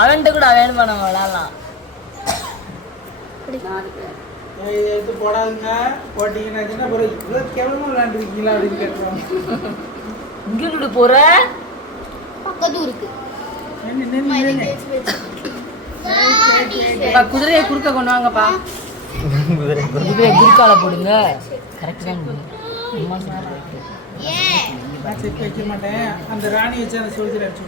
அவன்கிட்ட கூட வேணுமா நம்ம விளாடலாம். எடுத்து போடாதுங்க, போட்டீங்கன்னா கேவலமா விளையாண்டுருக்கீங்களா அப்படின்னு கேட்டுருவாங்க. இங்க போற பக்கத்து இருக்கு. குதிரையை குறுக்க கொண்டு வாங்கப்பா. குதிரையை குறுக்கால போடுங்க. கரெக்ட் தான். நான் செக் வைக்க மாட்டேன். அந்த ராணி வச்சு அந்த சொல்லிட்டு அடிச்சு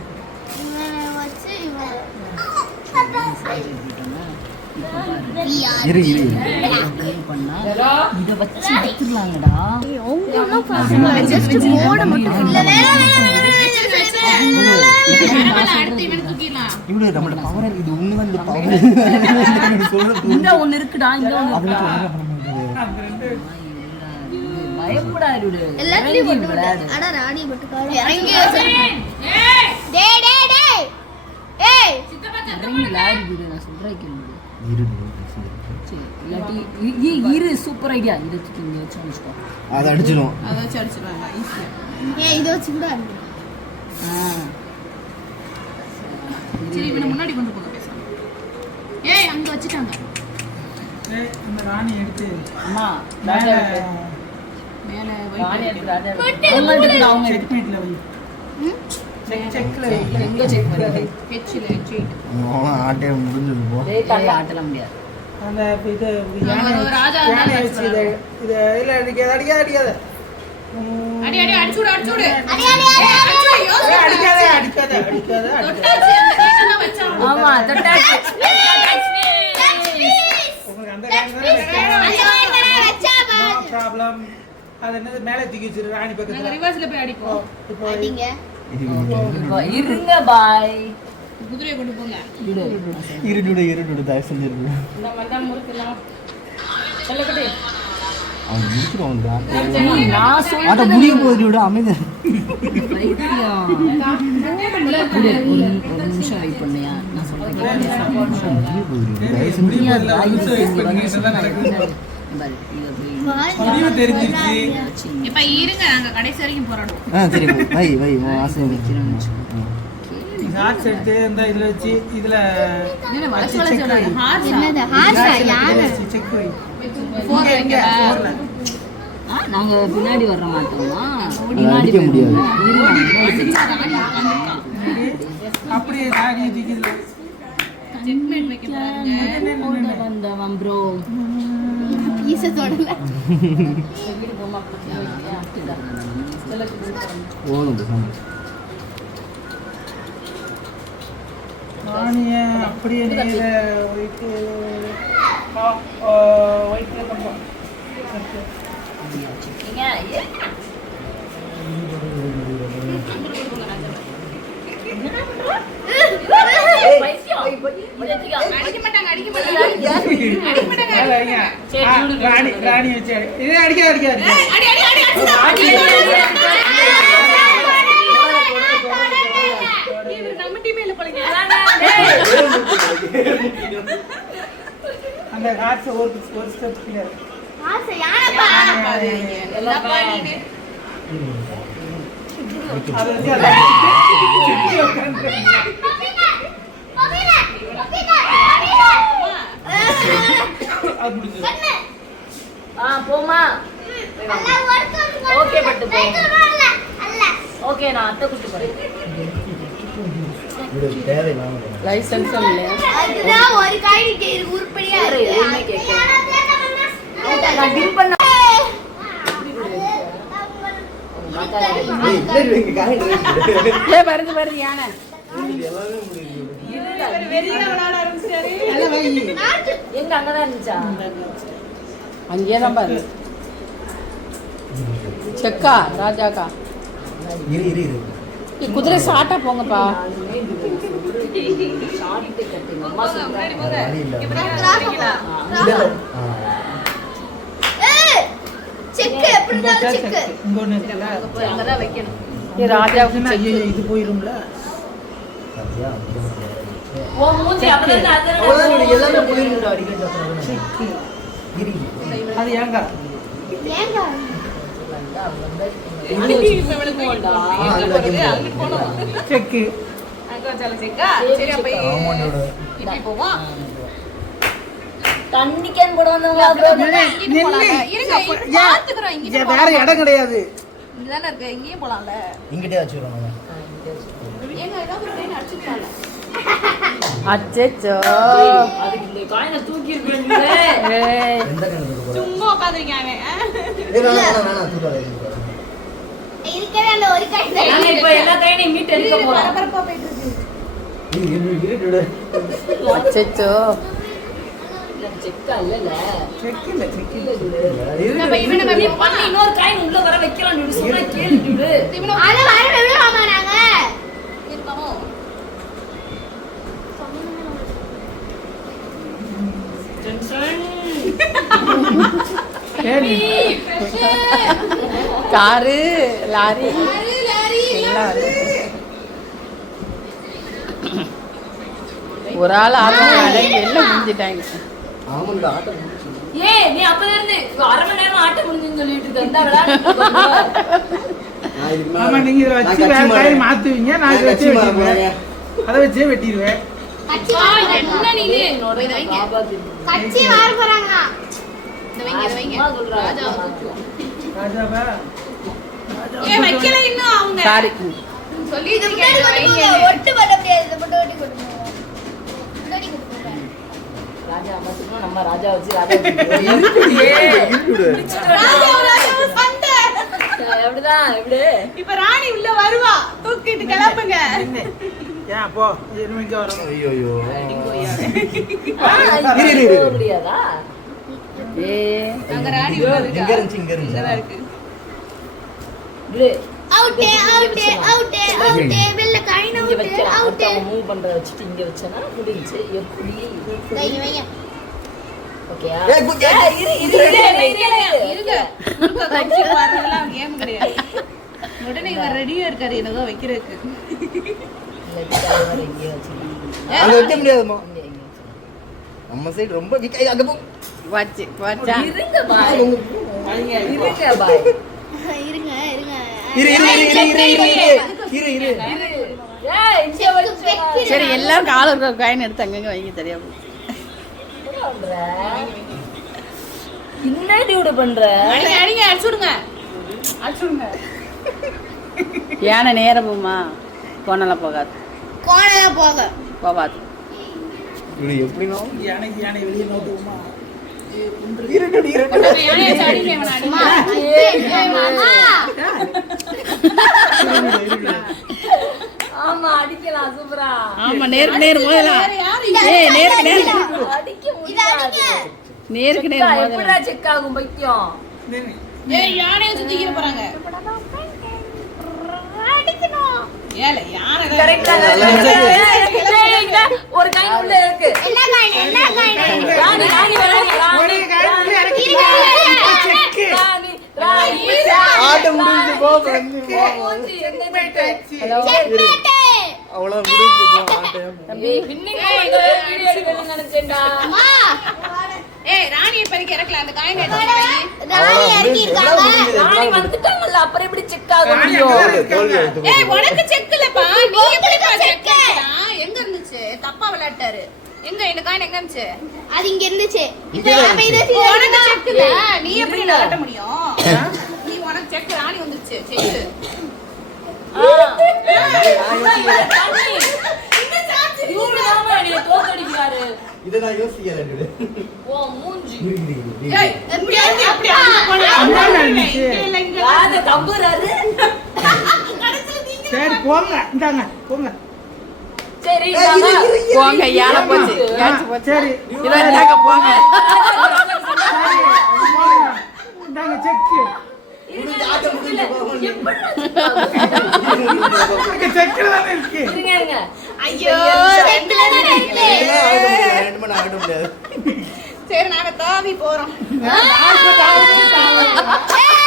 இதை வச்சு எடுத்துடலாங்கடா. இங்க ஒண்ணு இருக்குடா, இங்க ஒண்ணு பயப்படாது. ராணி மட்டும் இரு சூப்பர் ஐடியா. இதை வச்சு அதை அடிச்சிடும். இதை வச்சு கூட முன்னாடி கொண்டு போங்க. ஏய் அங்க வச்சுட்டாங்க. இந்த ராணி எடுத்து அம்மா மேல ராணி எடுத்து ராஜா அவங்க அவங்க செக்மேட்ல வை. செக்ல எங்க செக் பண்ணு. ஹெச்ல ஹெச் ஆட்டே முடிஞ்சது போ. டேய் ஆட்டல முடியாது. அந்த இது ராஜா வச்சு இத இல்ல அடிக்காத அடிக்காத அடி அடி அடிச்சுடு அடிச்சுடு அடி அடி அடிக்காத தொட்டாச்சு அந்த வச்சா. ஆமா தொட்டாச்சு. உங்களுக்கு அந்த காரணம் வச்சா நோ ப்ராப்ளம். அது என்னது மேலே தூக்கி வச்சிரு ராணி பக்கத்துல. நாங்க ரிவர்ஸ்ல போய் அடிப்போம். இப்போ அடிங்க. இருங்க பாய். குதிரையை கொண்டு போங்க. இருடு தயவு செஞ்சு இருடு. இந்த மண்டா முறுக்கலாம். செல்லக்கட்டே அவன் முடிச்சிருவான்டா. நான் சொல்றேன். அட முடிய போகுது விட அமைதி. பைத்தியா. ஒரு நிமிஷம் வெயிட் பண்ணியா. நான் சொல்றேன். தயவு செஞ்சு வெயிட் பண்ணுங்க. நடக்குது. இப்ப இருங்க, நாங்க கடைசி வரைக்கும் போறோம். சரி வை ஆசை வைக்கிறேன். ஹார்ட் செட் இந்த இதுல வச்சு இதுல என்ன வளச்சு சொல்றாங்க. ஹார்ட் என்னது ஹார்ட் யாரு செக் வை. போர் வைங்க. நாங்க பின்னாடி வர மாட்டோமா? பின்னாடி முடியாது. அப்படியே ராணி திக்குது. செக்மேட் வைக்க பாருங்க. வந்தவன் ப்ரோ ஈச தொடல. வீடு போமா ஓடும். ராணிய அப்படியே நேர வைத்து வைத்து பண்ணோம். ராணி வச்சு இதே அடிக்காது. அந்த ஹார்ட்ஸ் ஒரு ஸ்டெப் கிளியர். ஆசை யாரப்பா எல்லாம் பாருங்க. அது வந்து போமா. ஓகே பட்டு போ. ஓகே நான் அத்தை கூட்டி போறேன். லைசன்ஸ் இல்ல. அதுதான் ஒரு காய்க்கு உருப்படியா இருக்கு. என்ன கேக்குறேன். நான் டில் பண்ண. ஏய் வருது யானை. வெறியா விளையாட ஆரம்பிச்சாரு. எங்க அங்கதான் இருந்துச்சா? அங்கேயே தான் பாரு. செக்கா ராஜாக்கா குதிரை சாட்டா போங்கப்பா. செக் எப்படி தான் செக் இங்க ஒண்ணு இருக்குல அங்க தான் வைக்கணும். ராஜாவுக்கு இது போயிரும்ல. ஓ மூஞ்சி அப்படியே எல்லாமே போயிருடா அடிக்கடி. அது ஏங்க ஏங்க வந்து அவங்க வந்து செக்கு தண்ணி கேன் போட வந்தவங்க வேற இடம் கிடையாது. இங்கிட்டே வச்சுக்கிறோம். அச்சோ அதுக்கு இந்த காயினை தூக்கி இருக்கீங்க. எந்த கணக்கு சும்மா உட்காந்துருக்காங்க. இருக்கவே அந்த ஒரு காய் நாங்க இப்ப எல்லா காயினையும் மீட் எடுக்க போறோம். பரபரப்பா போயிட்டு இருக்கு. அச்சோ செக்கா இல்லல. செக்கு இல்ல, செக்கு இல்ல. நீ பண்ணி இன்னொரு காயின் உள்ள வர வைக்கலாம் நீ சொன்னா கேளுடி. அத வர விடுவாங்க நாங்க. இருக்கமோ? டென்ஷன். சரி. காரு லாரி எல்லாம் வருது. ஒரு ஆள் ஆட்டம் அடங்கி எல்லாம் முடிஞ்சிட்டாங்க. ஆமாண்டா ஆட்டம் முடிச்சு. ஏய் நீ அப்பல இருந்து அரை மணி நேரம் ஆட்ட முடிஞ்சுன்னு சொல்லிட்டு இருக்க. இந்த விளையாட்டு ஆமா, நீங்க இத வச்சு வேற காய் மாத்துவீங்க, நான் இத வச்சு வெட்டிடுவேன். அத வச்சே வெட்டிடுவேன். கட்சி என்ன நீனு? கட்சி வார போறாங்க. இந்த வைங்க. ராஜாவா? ஏன் வைக்கல இன்னும் அவங்க? சாரி சொல்லி இது முன்னாடி வந்து ஒட்டு பண்ண முடியாது. இத மட்டும் ஒட்டி கொடுங்க. ஒட்டி கொடுங்க. ராஜா மட்டும் நம்ம ராஜா வச்சு ராஜா சண்டை. எப்படிதான் எப்படி இப்ப ராணி உள்ள வருவா. தூக்கிட்டு கிளம்புங்க. ஏன் போ, என்ன இங்க வரோம். ஐயோ ஐயோ. முடியாதா? ஏ அங்க ராணி உள்ள இருக்கா? இங்க இருந்துச்சு இங்க இங்கதான் இருந்துச்சு. இருக்கு. இப்படி அவுட் அவுட் அவுட் அவுட் வெல்ல காயின் இங்க அவுட் வைக்கலாம். அவுட். அடுத்தவங்க மூவ் பண்ற வச்சுட்டு இங்க வச்சனா முடிஞ்சு. எப்படி வைங்க வைங்க. ஓகேயா? ஏய், குஞ்சா. இரு. இருங்க. குறுக்க கட்சி பாருங்கலாம் கேம் கிடையாது. உடனே இவர் ரெடியா இருக்காரு என்னதோ வைக்கிறதுக்கு. அங்க வைக்க முடியாதுமா. நம்ம சைடு ரொம்ப வீக். அங்க போ. வச்சு வச்சா இருங்க பாய். இருங்க பாய். இருங்க இருங்க. இரு இரு இரு இரு இரு இரு இரு. ஏய் இங்க வச்சு சரி எல்லாரும் கால இருக்க காயின் எடுத்து அங்கங்க வைங்க தெரியாம. பண்ற என்னடி உட பண்ற? அடிங்க அடிச்சுடுங்க. அடிச்சுடுங்க. யானை நேரம் போமா கோணலாம் போகாது கோணலா போக. போகாது. இது எப்படினா யானை வெளிய நோட்டுமா. இருடி இருடி. யானையை அடிங்க இவனை அடிங்க. மாமா ஆமா அடிக்கலாம் சூப்பரா. ஆமா நேருக்கு நேர் மோதலாம். யாரு ஏய் நேருக்கு நேர் அடிக்க இத முடியாது. அடிங்க. நேருக்கு நேர் எப்படா மோதலாம். செக் ஆகும் பைத்தியம்? ஏய் யானையை சுத்திக்கிற போறாங்க. அடிக்கணும். ஏல யானை கரெக்ட்டா ஒரு காயின் உள்ள இருக்கு. என்ன காயின் என்ன காயின்? ராணி ஒரே காய் உள்ள இறக்கி. செக்கு. ராணி ஆட்டம் முடிஞ்சு போ வந்து போ. செக்மேட். அவ்வளவு முடிஞ்சு போ ஆட்டம். தம்பி வின்னிங் வந்து வீடியோ எடுக்கணும்னு நினைச்சேன்டா. அம்மா ஏய் ராணியை பறிக்க இறக்கல அந்த காயினை எடுத்து வை. ராணி இறக்கி இருக்காங்க. ராணி வந்துட்டாங்கல்ல அப்புறம் எப்படி செக் ஆக ராணி முடியும்? அங்கதான் இருக்காங்க. ஏய் உனக்கு செக் இல்லப்பா. நீ எப்படிப்பா செக் எங்க இருந்துச்சு? தப்பா விளையாட்டாரு. எங்க இந்த காயின் எங்க இருந்துச்சு? அது இங்க இருந்துச்சு. இங்க நாம இத உனக்கு செக் இல்ல. நீ எப்படி விளையாட முடியும்? நீ உனக்கு செக் ராணி வந்துருச்சு. செக். இவருதாம்மா என்னைய தோக்கடிக்கிறாரு. இத நான் யோசிக்கல இது. ஓ மூஞ்சி. ஏய் எப்படி அப்படி அங்க போனா அம்மா நினைச்சு. இல்ல இங்க யாரு தம்புறாரு? சரி போங்க, இந்தாங்க போங்க. சரி போங்க யானை போச்சு யாச்சு போச்சு. சரி இதை இந்தாங்க போங்க. இந்தாங்க செக்கு. ஆட்டம் முடிஞ்சு போ. செக்குல தானே இருக்கு. இருங்க ஐயோ செக்ல தானே இருக்கு. ரெண்டு மணி ஆட முடியாது. சரி நாங்க தாவி போறோம். ஏய்